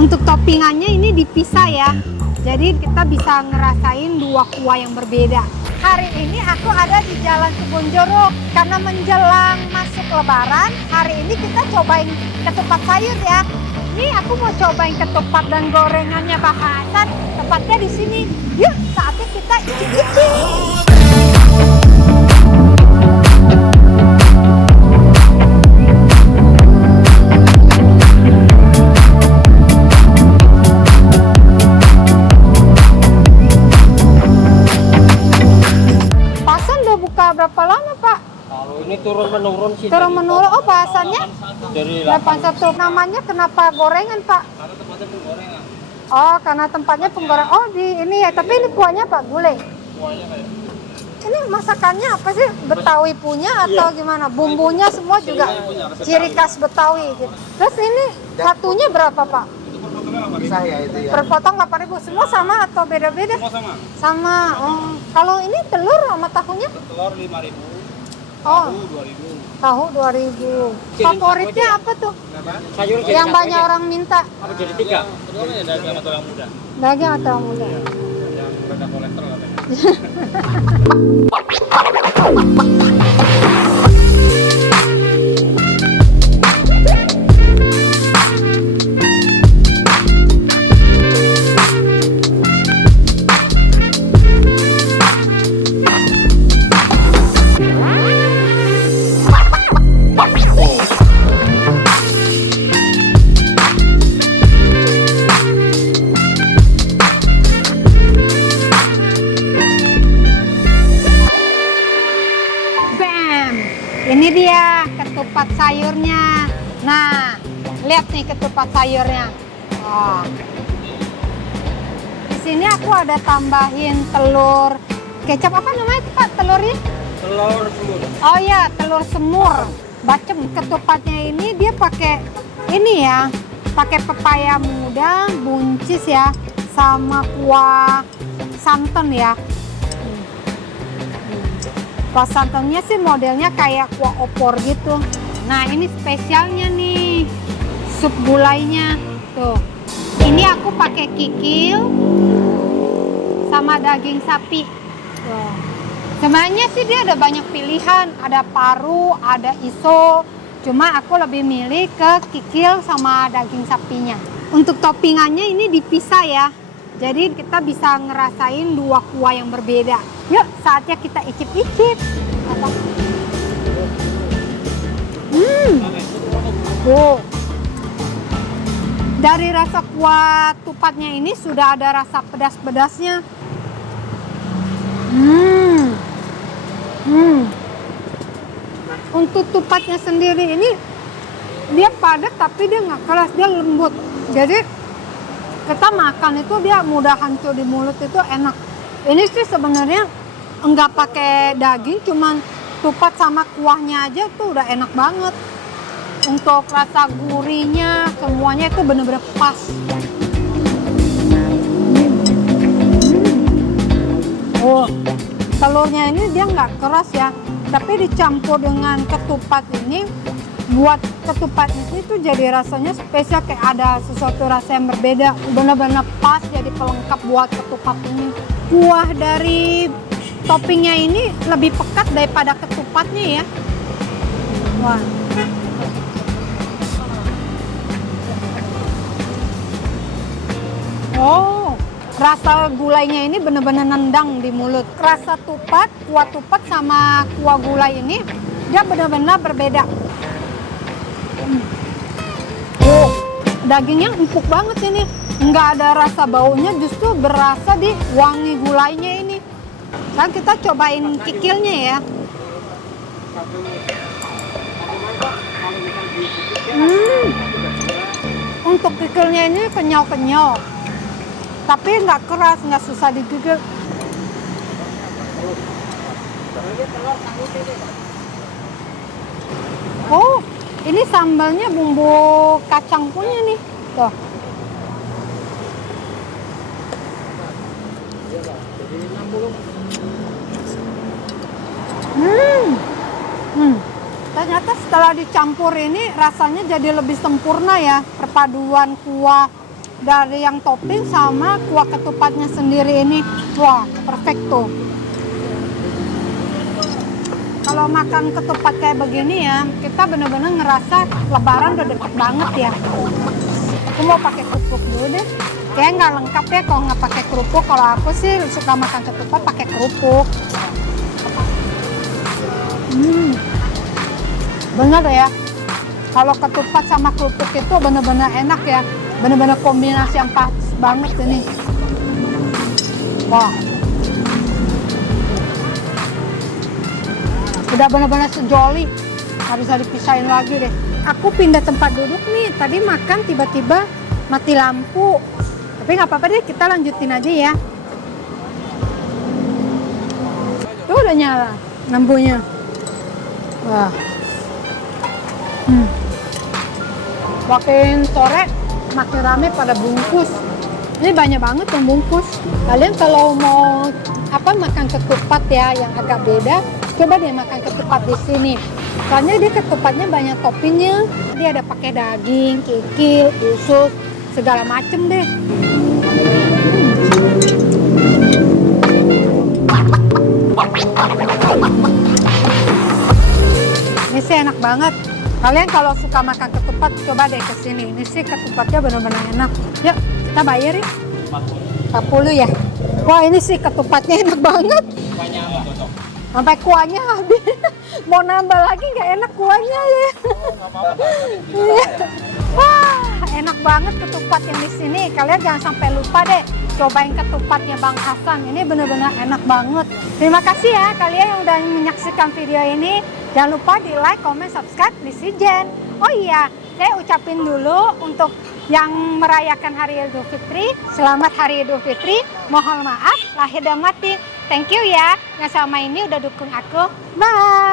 Untuk toppingannya ini dipisah ya. Jadi kita bisa ngerasain dua kuah yang berbeda. Hari ini aku ada di Jalan Kebun Jeruk. Karena menjelang masuk Lebaran, hari ini kita cobain ketupat sayur ya. Ini aku mau cobain ketupat dan gorengannya Pak Hasan. Tepatnya di sini. Yuk, saatnya kita icip-icip. Berapa lama Pak? Kalau ini turun-menurun sih. Turun-menurun, oh bahasannya? Dari 81. Namanya kenapa gorengan Pak? Karena tempatnya penggorengan. Oh, karena tempatnya penggorengan. Oh, di ini ya, tapi ini kuahnya Pak, gulai? Kuahnya kayak. Ini masakannya apa sih? Betawi punya atau gimana? Bumbunya semua juga ciri khas Betawi gitu. Terus ini satunya berapa Pak? Bisa ya itu ya. Per potong 8.000. Semua sama atau beda-beda? Semua sama. Sama. Oh. Kalau ini telur sama tahunya? Telur 5.000. Oh. Tahu 2.000. Tahu 2.000. Favoritnya apa tuh? Sayur Yang banyak orang minta. apa jadi 3? Telurnya ya daging atau yang muda? Daging atau yang muda? Yang rendah kolesterol katanya. Ini dia ketupat sayurnya. Nah, lihat nih ketupat sayurnya. Oh. Di sini aku ada tambahin telur kecap, apa namanya Pak telurnya? Telur semur. Oh ya, telur semur. Bacem. Ketupatnya ini dia pakai ini ya, pakai pepaya muda, buncis ya, sama kuah santan ya. Kuah santannya sih modelnya kayak kuah opor gitu. Nah ini spesialnya nih, sup gulainya tuh. Ini aku pakai kikil sama daging sapi. Tuh. Sebenarnya sih dia ada banyak pilihan, ada paru, ada iso. Cuma aku lebih milih ke kikil sama daging sapinya. Untuk toppingannya ini dipisah ya. Jadi kita bisa ngerasain dua kuah yang berbeda. Yuk, saatnya kita icip-icip. Oh. Dari rasa kuah tupatnya ini sudah ada rasa pedas-pedasnya. Untuk tupatnya sendiri ini dia padat tapi dia nggak keras, dia lembut. Jadi kita makan itu dia mudah hancur di mulut, itu enak. Ini sih sebenarnya enggak pakai daging, cuman tupat sama kuahnya aja tuh udah enak banget. Untuk rasa gurihnya semuanya itu bener-bener pas. Oh, telurnya ini dia nggak keras ya, tapi dicampur dengan ketupat ini buat ketupat ini tuh jadi rasanya spesial, kayak ada sesuatu rasa yang berbeda, benar-benar pas jadi pelengkap buat ketupat ini. Kuah dari toppingnya ini lebih pekat daripada ketupatnya ya. Wah. Oh, rasa gulainya ini benar-benar nendang di mulut. Rasa tupat, kuah tupat sama kuah gulai ini dia benar-benar berbeda. Oh, dagingnya empuk banget ini, nggak ada rasa baunya, justru berasa di wangi gulainya ini. Sekarang kita cobain kikilnya ya. Untuk kikilnya ini kenyal-kenyal, tapi nggak keras, nggak susah digigit. Oh, ini sambalnya bumbu kacang punya nih, tuh. Ternyata setelah dicampur ini rasanya jadi lebih sempurna ya, perpaduan kuah dari yang topping sama kuah ketupatnya sendiri ini, wah perfecto. Kalau makan ketupat kayak begini ya, kita bener-bener ngerasa lebaran udah deket banget ya. Aku mau pakai kerupuk dulu deh. Kayaknya nggak lengkap ya kalau nggak pakai kerupuk. Kalau aku sih suka makan ketupat pakai kerupuk. Bener ya. Kalau ketupat sama kerupuk itu bener-bener enak ya. Bener-bener kombinasi yang pas banget ini. Wah. Udah bener-bener sejoli, nggak bisa dipisahin lagi deh. Aku pindah tempat duduk nih, tadi makan tiba-tiba mati lampu. Tapi nggak apa-apa deh, kita lanjutin aja ya. Tuh udah nyala lampunya. Wah. Makin sore makin rame pada bungkus. Ini banyak banget yang bungkus. Kalian kalau mau makan ketupat ya yang agak beda, coba deh makan ketupat di sini. Soalnya dia ketupatnya banyak toppingnya. Dia ada pakai daging, kikil, usus, segala macem deh. Ini sih enak banget. Kalian kalau suka makan ketupat, coba deh ke sini. Ini sih ketupatnya benar-benar enak. Yuk, kita bayar ya. 40 ya. Wah, ini sih ketupatnya enak banget. Kuahnya apa tuh? Sampai kuahnya habis. Mau nambah lagi nggak enak kuahnya ya. Wah, enak banget ketupat yang di sini. Kalian jangan sampai lupa deh cobain ketupatnya Bang Hasan. Ini benar-benar enak banget. Terima kasih ya kalian yang udah menyaksikan video ini. Jangan lupa di like, comment, subscribe di Sijen. Oh iya, saya ucapin dulu untuk yang merayakan Hari Idul Fitri. Selamat Hari Idul Fitri. Mohon maaf lahir dan batin. Thank you ya yang selama ini udah dukung aku. Bye.